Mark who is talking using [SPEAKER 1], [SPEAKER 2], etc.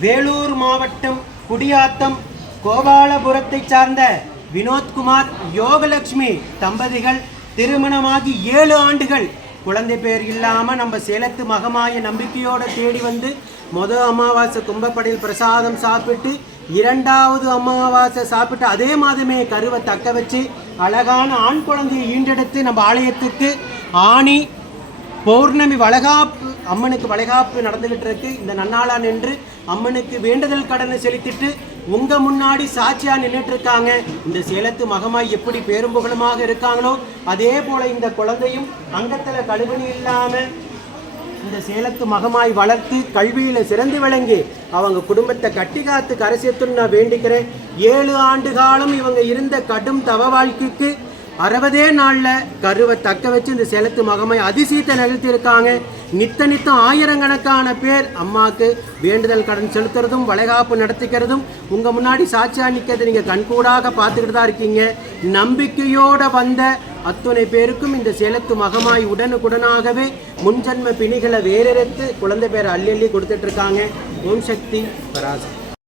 [SPEAKER 1] வேலூர் மாவட்டம் குடியாத்தம் கோபாலபுரத்தை சார்ந்த வினோத்குமார் யோகலட்சுமி தம்பதிகள் திருமணமாகி ஏழு ஆண்டுகள். குழந்தை பேர் இல்லாமல் நம்ம சேலத்து மகமாய நம்பிக்கையோடு தேடி வந்து மொதல் அமாவாசை கும்பப்படையில் பிரசாதம் சாப்பிட்டு இரண்டாவது அமாவாசை சாப்பிட்டு அதே மாதமே கருவை தக்க வச்சு அழகான ஆண் குழந்தையை ஈண்டெடுத்து நம்ம ஆலயத்துக்கு ஆணி பௌர்ணமி வளகாப்பு அம்மனுக்கு வளைகாப்பு நடந்துகிட்டு இருக்கு இந்த நன்னாளா நின்று அம்மனுக்கு வேண்டுதல் கடனை செலுத்திட்டு உங்க முன்னாடி சாட்சியா நின்றுட்டு இருக்காங்க இந்த சேலத்து மகமாய் எப்படி பேரும் புகழுமாக இருக்காங்களோ அதே போல இந்த குழந்தையும் அங்கத்துல கழுவணி இல்லாம இந்த சேலத்து மகமாய் வளர்த்து கல்வியில சிறந்து விளங்கி அவங்க குடும்பத்தை கட்டி காத்து கரை சேர்த்துன்னு நான் வேண்டிக்கிறேன். ஏழு ஆண்டு காலம் இவங்க இருந்த கடும் தவ வாழ்க்கைக்கு அறுபதே நாளில் கருவை தக்க வச்சு இந்த சேலத்து மகமாய் அதிசயத்தை நிகழ்த்தியிருக்காங்க. நித்த நித்தம் ஆயிரக்கணக்கான பேர் அம்மாவுக்கு வேண்டுதல் கடன் செலுத்துறதும் வளைகாப்பு நடத்திக்கிறதும் உங்கள் முன்னாடி சாட்சியா நிற்கிறது நீங்கள் கண்கூடாக பார்த்துக்கிட்டு தான் இருக்கீங்க. நம்பிக்கையோடு வந்த அத்துணை பேருக்கும் இந்த சேலத்து மகமாய் உடனுக்குடனாகவே முன்ஜன்ம பிணிகளை வேறெடுத்து குழந்தை பேரை அள்ளி அள்ளி கொடுத்துட்ருக்காங்க ஓம் சக்தி பராசக்தி.